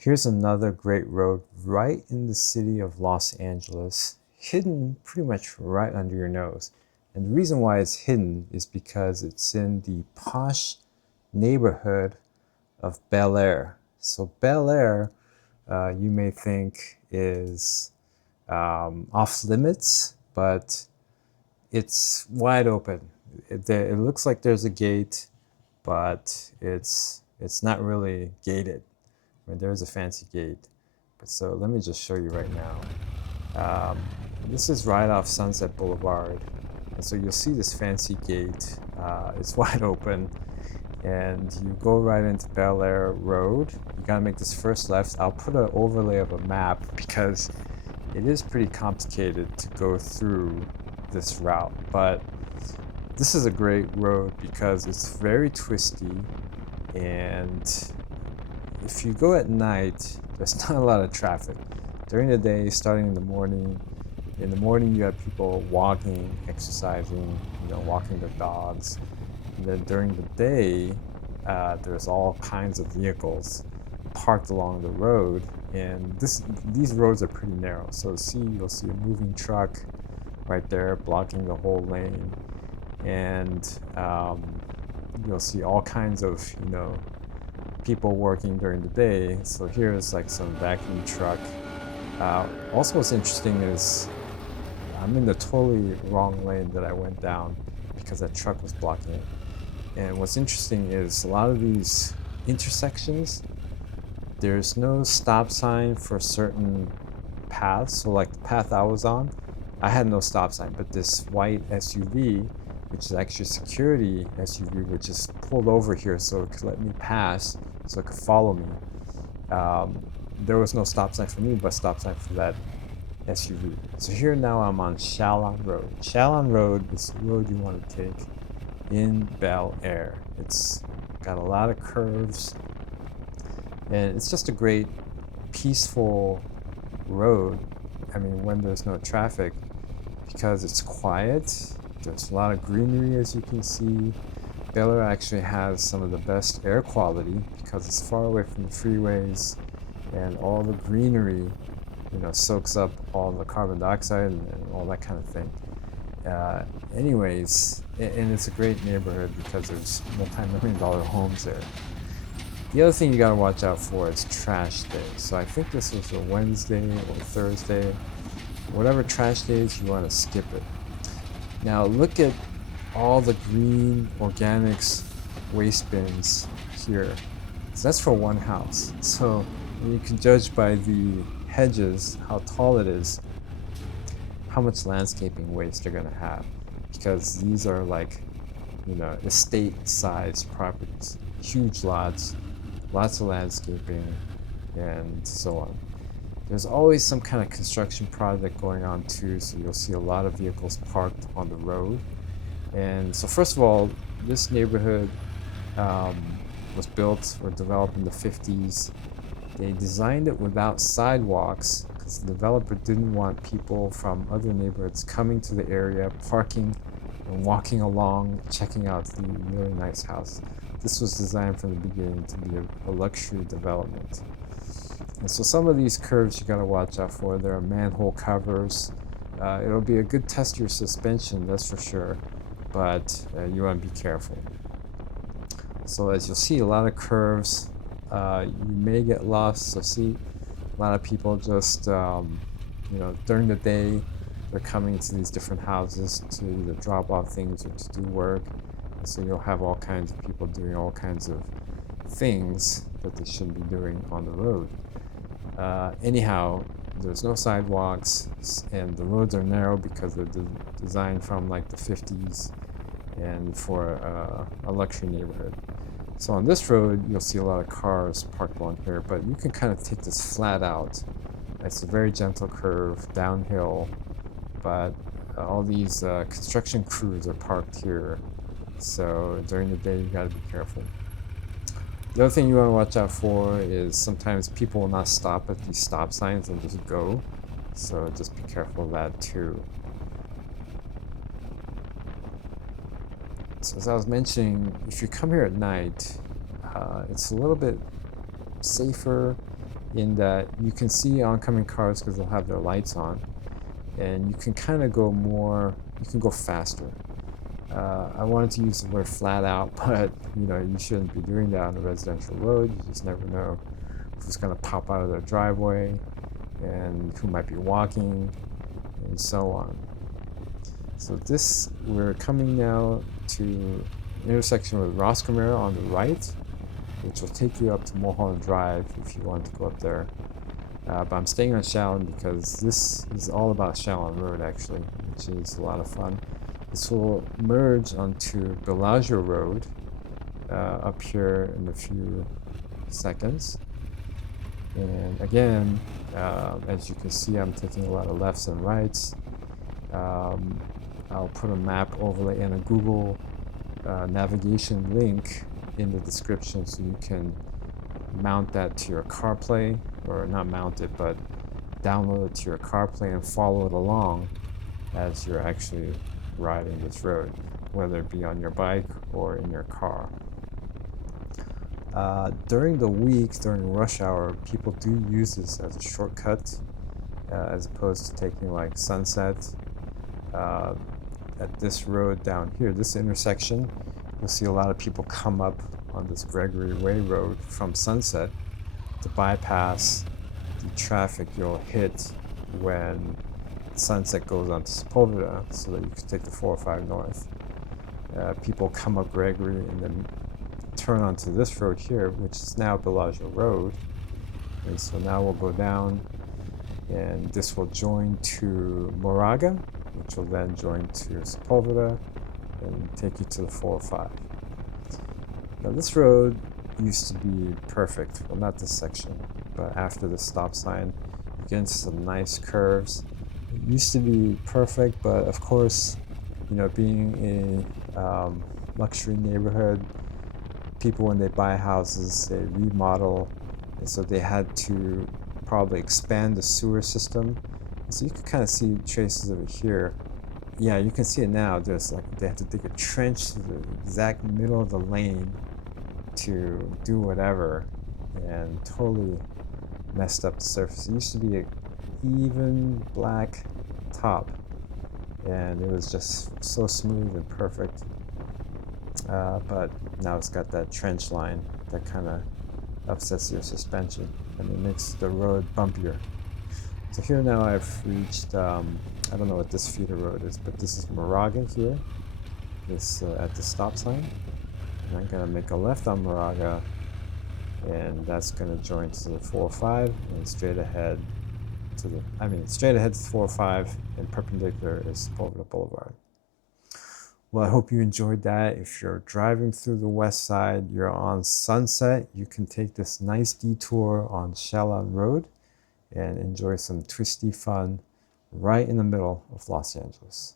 Here's another great road right in the city of Los Angeles, hidden pretty much right under your nose. And the reason why it's hidden is because it's in the posh neighborhood of Bel Air. So Bel Air, you may think is off limits, but it's wide open. It looks like there's a gate, but it's not really gated. I mean, there's a fancy gate, but so let me just show you right now. This is right off Sunset Boulevard, and so you'll see this fancy gate. It's wide open, and you go right into Bel Air Road. You gotta make this first left. I'll put an overlay of a map because it is pretty complicated to go through this route, but this is a great road because it's very twisty, and if you go at night, there's not a lot of traffic. During the day, starting in the morning you have people walking, exercising, walking their dogs. And then during the day, there's all kinds of vehicles parked along the road, and these roads are pretty narrow. So you'll see a moving truck right there blocking the whole lane, and you'll see all kinds of people working during the day. So here's like some vacuum truck. Also, what's interesting is I'm in the totally wrong lane that I went down because that truck was blocking it. And what's interesting is a lot of these intersections, there's no stop sign for certain paths. So like the path I was on, I had no stop sign, but this white SUV, which is actually a security SUV, which is pulled over here so it could let me pass, so it could follow me. There was no stop sign for me, but stop sign for that SUV. So here now I'm on Chalon Road. Chalon Road is the road you want to take in Bel Air. It's got a lot of curves, and it's just a great, peaceful road. I mean, when there's no traffic, because it's quiet. There's a lot of greenery, as you can see. Bel Air actually has some of the best air quality because it's far away from the freeways, and all the greenery, soaks up all the carbon dioxide and all that kind of thing. Anyways, and it's a great neighborhood because there's multi-million-dollar homes there. The other thing you gotta watch out for is trash day. So I think this was a Wednesday or Thursday. Whatever trash days, you want to skip it. Now look at all the green organics waste bins here. So that's for one house. So you can judge by the hedges how tall it is, how much landscaping waste they're gonna have, because these are like, estate-sized properties, huge lots, lots of landscaping, and so on. There's always some kind of construction project going on too, so you'll see a lot of vehicles parked on the road. And so first of all, this neighborhood was built or developed in the 50s. They designed it without sidewalks because the developer didn't want people from other neighborhoods coming to the area, parking and walking along, checking out the really nice house. This was designed from the beginning to be a luxury development. And so some of these curves you gotta watch out for. There are manhole covers. It'll be a good test of your suspension, that's for sure, but you wanna be careful. So as you'll see, a lot of curves. You may get lost. So see, a lot of people just, during the day, they're coming to these different houses to either drop off things or to do work. And so you'll have all kinds of people doing all kinds of things that they shouldn't be doing on the road. Anyhow, there's no sidewalks, and the roads are narrow because they're designed from like the 50s and for a luxury neighborhood. So on this road, you'll see a lot of cars parked along here, but you can kind of take this flat out. It's a very gentle curve, downhill, but all these construction crews are parked here. So during the day, you gotta be careful. The other thing you wanna watch out for is sometimes people will not stop at these stop signs and just go. So just be careful of that too. So as I was mentioning, if you come here at night, it's a little bit safer in that you can see oncoming cars because they'll have their lights on, and you can kind of go more, you can go faster. I wanted to use the word flat out, but you shouldn't be doing that on a residential road. You just never know who's going to pop out of their driveway and who might be walking and so on. So we're coming now to an intersection with Roscomare on the right, which will take you up to Mulholland Drive if you want to go up there. But I'm staying on Chalon because this is all about Chalon Road, actually, which is a lot of fun. This will merge onto Bel Air Road up here in a few seconds. And again, as you can see, I'm taking a lot of lefts and rights. I'll put a map overlay and a Google navigation link in the description so you can mount that to your CarPlay, or not mount it, but download it to your CarPlay and follow it along as you're actually riding this road, whether it be on your bike or in your car. During the week, during rush hour, people do use this as a shortcut as opposed to taking like Sunset. At this road down here, this intersection, you'll see a lot of people come up on this Gregory Way Road from Sunset to bypass the traffic you'll hit when Sunset goes on to Sepulveda, so that you can take the 405 north. People come up Gregory and then turn onto this road here, which is now Bel Air Road. And so now we'll go down, and this will join to Moraga, which will then join to Sepulveda and take you to the 405. Now this road used to be perfect. Well, not this section, but after the stop sign, you get into some nice curves. It used to be perfect, but of course, being a luxury neighborhood, people, when they buy houses, they remodel, and so they had to probably expand the sewer system. So you can kind of see traces of it here. Yeah, you can see it now. There's they have to dig a trench to the exact middle of the lane to do whatever, and totally messed up the surface. It used to be an even black top, and it was just so smooth and perfect. But now it's got that trench line that kind of upsets your suspension, and it makes the road bumpier. So here now I've reached, I don't know what this feeder road is, but this is Moraga here. This at the stop sign. And I'm going to make a left on Moraga, and that's going to join to the 405 and straight ahead to the 405, and perpendicular is Sepulveda Boulevard. Well, I hope you enjoyed that. If you're driving through the west side, you're on Sunset, you can take this nice detour on Chalon Road and enjoy some twisty fun right in the middle of Los Angeles.